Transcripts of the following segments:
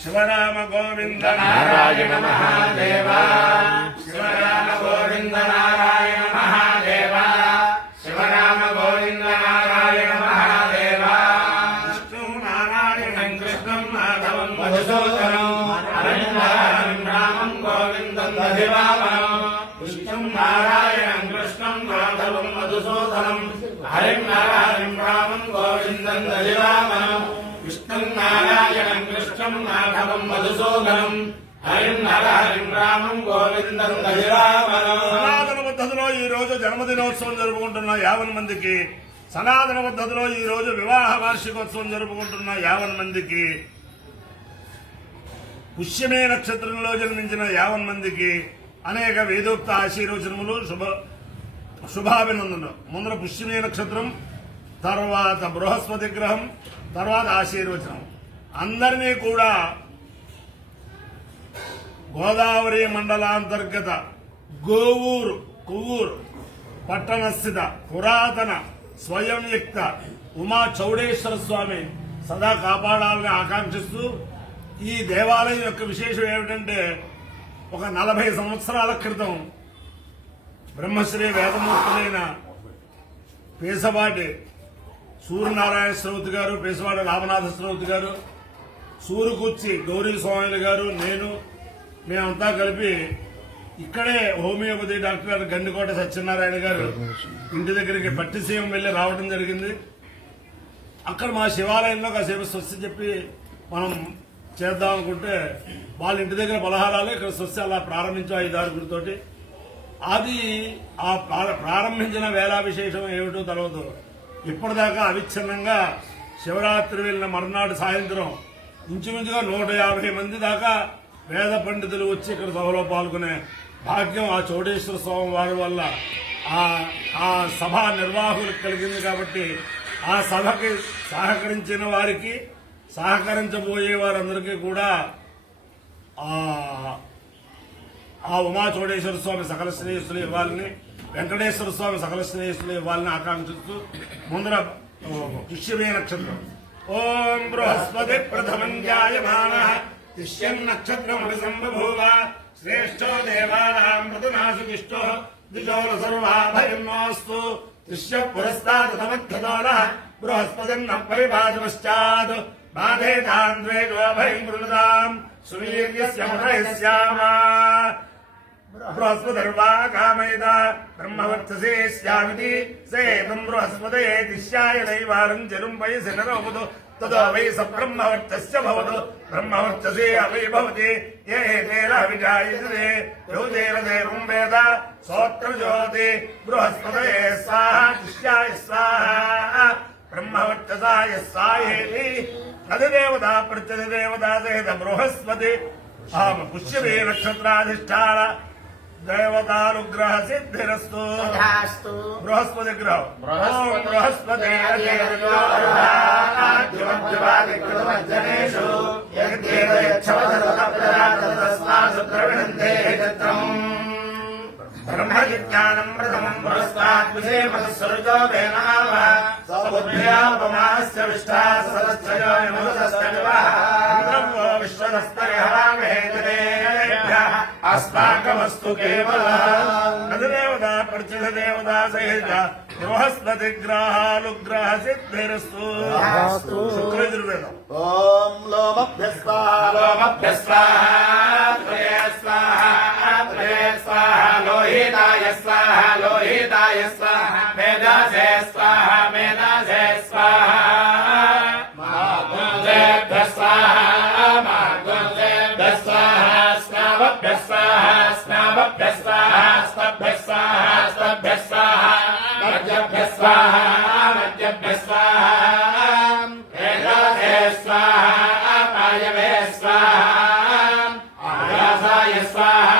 శివరామ గోవింద నారాయణ మహాదేవ శివరామ గోవింద నారాయణ మహాదేవ శివరామ గోవింద నారాయణ మహాదేవ విష్ణు నారాయణం కృష్ణం మాధవం మధుసూదనం హరిం రామం గోవిందం దధివామనం విష్ణుం నారాయణం కృష్ణం మాధవం మధుసూదనం హరిం రామం గోవిందం దధివామనం విష్ణుం నారాయణం కృష్ణం మాధవం మధుసూదనం హరిం రామం గోవిందం దధివామనం. సనాతన పద్ధతిలో ఈ రోజు జన్మదినోత్సవం జరుపుకుంటున్న 50 మందికి, సనాతన పద్ధతిలో ఈ రోజు వివాహ వార్షికోత్సవం జరుపుకుంటున్న 50 మందికి, పుష్యమే నక్షత్రంలో జన్మించిన 50 మందికి అనేక వేదోక్త ఆశీర్వచనములు, శుభాభినందనలు. ముందర పుష్యమే నక్షత్రం, తర్వాత బృహస్పతి గ్రహం, తర్వాత ఆశీర్వచనం. అందరినీ కూడా గోదావరి మండలాంతర్గత కొవ్వూరు పట్టణస్థిత పురాతన స్వయంయుక్త ఉమా చౌడేశ్వర స్వామి సదా కాపాడాలని ఆకాంక్షిస్తూ, ఈ దేవాలయం యొక్క విశేషం ఏమిటంటే, ఒక 40 సంవత్సరాల క్రితం బ్రహ్మశ్రీ వేదమూర్తులైన పేసవాటి సూర్యనారాయణ శ్రౌతి గారు, పేసవాడి రామనాథ శ్రౌతి గారు, సూరుకుచ్చి గౌరీ స్వాములు గారు, మేమంతా కలిపి ఇక్కడే హోమియోపతి డాక్టర్ గండికోట సత్యనారాయణ గారు ఇంటి దగ్గరికి పట్టిసీమ వెళ్లి రావడం జరిగింది. అక్కడ మా శివాలయంలో కాసేపు స్వస్తి చెప్పి మనం చేద్దాం అనుకుంటే, వాళ్ళ ఇంటి దగ్గర పలహారాలు, ఇక్కడ స్వస్తి అలా ప్రారంభించాం 5-6 తోటి. అది ఆ ప్రారంభించిన వేళా విశేషం ఏమిటో తెలవదు. ఇప్పటిదాకా అవిచ్ఛిన్నంగా శివరాత్రి వెళ్ళిన మర్నాడు సాయంత్రం ఇంచుమించుగా 150 మంది దాకా వేద పండితులు వచ్చి ఇక్కడ సభలో పాల్గొనే భాగ్యం ఆ చౌడేశ్వర స్వామి వారి వల్ల ఆ సభ నిర్వాహకులకు కలిగింది. కాబట్టి ఆ సభకి సహకరించిన వారికి, సహకరించబోయే వారందరికీ కూడా ఆ ఉమా చౌడేశ్వర స్వామి సకల శ్రేయస్సులు ఇవ్వాలని, వెంకటేశ్వర స్వామి సకల శ్రేయస్సులు ఇవ్వాలని ఆకాంక్షిస్తూ ముందర పుష్యమే నక్షత్రం. ఓం బృహస్పతి ప్రథమం జాయమానః తిష్యం నక్షత్రమపి సంబభూవ శ్రేష్ఠో దేవానాం మృదునాశుకిష్టో ద్విజోర సర్వాభయం నోస్తు తిష్య పురస్తాదమధ్యతోనః బృహస్పతిర్న పరిభాజమశ్చాద్ బాధేతాంద్వేజోభయం మృదాం సువీర్యస్య మృతయస్యామా బృహస్పతిర్వా కామయద బ్రహ్మవర్చసే స్యామితి సేవం బృహస్పతయే దిశ్యాయ దైవారం జరుం వయసి నరోపదు తదో వై సబ్రహ్మవర్చస్య భవతు బ్రహ్మవర్చసే అవై భవతి ఏ తేన విజాయతే యోజేన దేవం వేద సోత్ర జ్యోతి బృహస్పతయే స్వాహా దిశ్యాయ స్వాహా బ్రహ్మవర్చసాయ స్వాహేతి అధిదేవతా ప్రత్యధిదేవతా సహిత బృహస్పతి పుష్యమే నక్షత్రాధిష్టాన దేవతానుగ్రహ సిద్ధిరస్తు. బృహస్పతి గ్రహం. ఓం బృహస్పతి బ్రహ్మజిజ్ఞానం ప్రథమం పురస్కాత్ విషేమస్సర్గో వేనామ సౌభ్యాపమాస్య విష్ఠా సదస్యో యమసస్తవః ఇంద్రో విశ్వదస్తరిహరామహేతేభ్యః అస్మాకమస్తు కేవలం అధిదేవతా ప్రత్యధిదేవతా సహిత బృహస్పతి గ్రహానుగ్రహ సిద్ధిరస్తు. శుక్రయజుర్వేదం. ఓం లోమభ్య స్వాహా లోమభ్య స్వాహా త్రయే స్వాహా త్రయే స్వాహా లోహితాయ స్వాహా లోహితాయ స్వాహా మేధాసే స్వాహా మేధాసే స్వాహా మాధుర్యేభ్య స్వాహా మాధుర్యేభ్య స్వాహా స్నాభభ్య స్వాహా స్నాభభ్య స్వాహా స్తభ్య స్వాహా స్తభ్య స్వాహా మధ్యభ్య స్వాహా మధ్యభ్య స్వాహా మేధాసే స్వాహా పాయవే స్వాహా ఆయాసాయ స్వాహా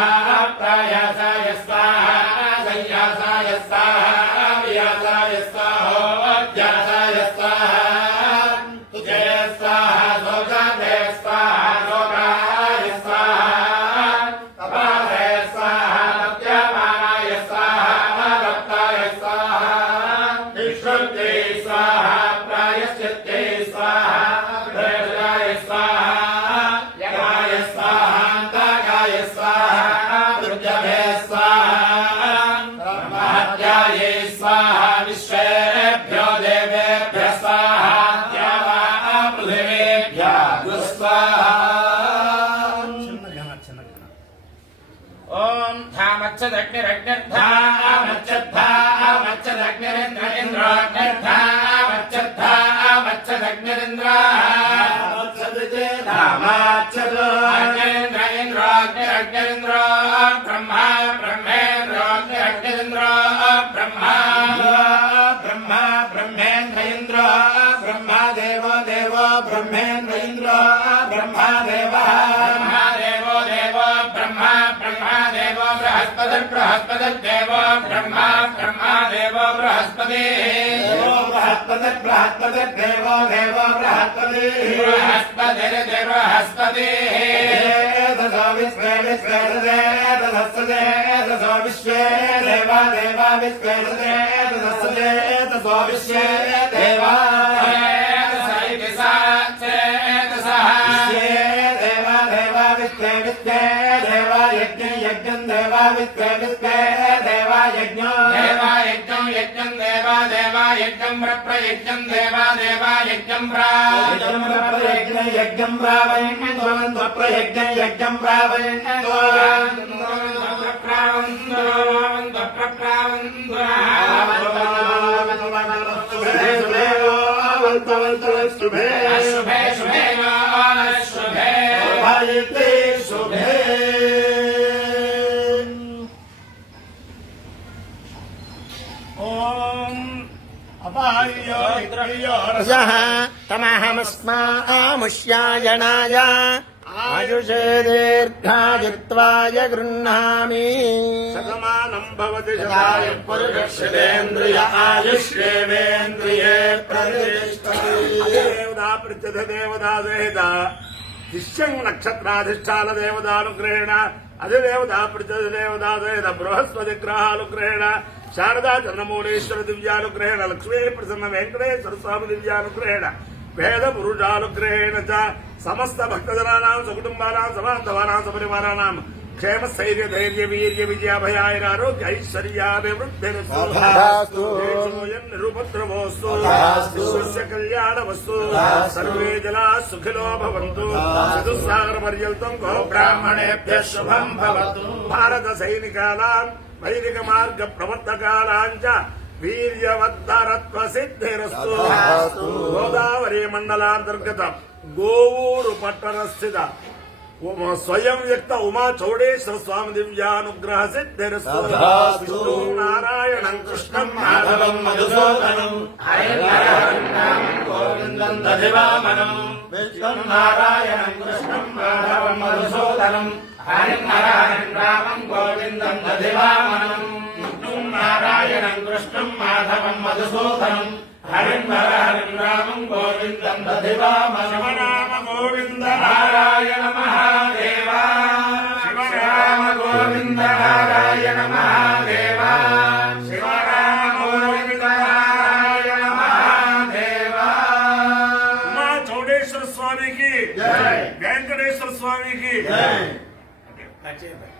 ప్రయాసాయ స్వాహా సంయాసాయ స్వాహా వ్యాసాయ స్వాహోధ్యాసాయ స్వాహా తుజయ స్వాహా సౌజాతే స్వాహా లోకాయ స్వాహా తపాసే స్వాహా తప్యమానాయ స్వాహా భక్తాయ స్వాహా నిష్కృత్యై స్వాహా ప్రాయశ్చిత్యై స్వాహా ప్రేషాయ స్వాహా मच्छदग्निरिन्द्र इन्द्रोऽग्निर्धा मच्छदग्निरिन्द्र अग्निरिन्द्र इन्द्रोऽग्निरग्निरिन्द्र ब्रह्मा ब्रह्मेन्द्रोऽग्निरग्निरिन्द्र ब्रह्मा ब्रह्मा ब्रह्मेन्द्र इन्द्र ब्रह्मा देवो देवो ब्रह्मेन्द्र इन्द्र ब्रह्मा देवः ब्रह्मा देवो देवो ब्रह्मा ब्रह्मा देवो बृहस्पतिर्देवो ब्रह्मा ब्रह्मा देवो बृहस्पतिर्देवो विश्वे देवा देवा विश्वे देवा देवा यज्ञं देवा विश्वे देवा यज्ञं देवा देवा यज्ञं प्रयज्ञं देवा देवा यज्ञं यज्ञं प्रयज्ञं शुभे शुभे शुभे शुभे शुभे यः तमहमस्मामुष्यायणाय आयुषे दीर्घायुत्वाय गृह्णामि शतमानं भवति शतायुः पुरुषेन्द्रिय आयुष्येवेन्द्रिये प्रतिष्ठति देवता प्रत्यथ देवता सहिता शिष्यं नक्षत्राधिष्ठान देवतानुग्रहेण अधिदेवता प्रत्यथ देवता सहित बृहस्पति ग्रहानुग्रहेण शारदा चन्द्रमौलेश्वर दिव्यानुग्रहेण लक्ष्मी प्रसन्न वेंकटेश्वर स्वामी दिव्यानुग्रहेण वेद पुरुषानुग्रहेण च समस्त भक्तजनानां सकुटुम्बानां समान्तवानां सपरिवाराणां क्षेम स्थैर्य धैर्य वीर्य विजयाभयाय आरोग्य ऐश्वर्याभिवृद्धिरस्तु निरुपद्रवोऽस्तु विश्वस्य कल्याणमस्तु सर्वे जनाः सुखिनो भवन्तु चतुस्सागरपर्यन्तं गो ब्राह्मणेभ्यः शुभं भवतु भारत सैनिकानां वैदिक मार्ग प्रवर्तकानां च वीर्यवत्तरत्व सिद्धिरस्तु गोदावरी मंडलांतर्गत गोवूरु पट्टण स्थित स्वयं व्यक्त उमा चौडेश्वर स्वामी दिव्यानुग्रह सिद्धिरस्तु विष्णु नारायणं कृष्णं माधवं मधुसूदनं गोविन्दं दधिवामनं विष्णु नारायणं कृष्णं माधवं मधुसूदनं हरिं हरं रामं गोविन्दं दधिवामनं विष्णु नारायणं कृष्णं माधवं मधुसूदनं हरिं हरं रामं गोविन्दं दधिवामनं शिवराम गोविन्द नारायण महादेव शिवराम गोविन्द नारायण महादेव शिवराम गोविन्द नारायण महादेव उमा चौडेश्वर स्वामी की जय वेंकटेश्वर स्वामी की जय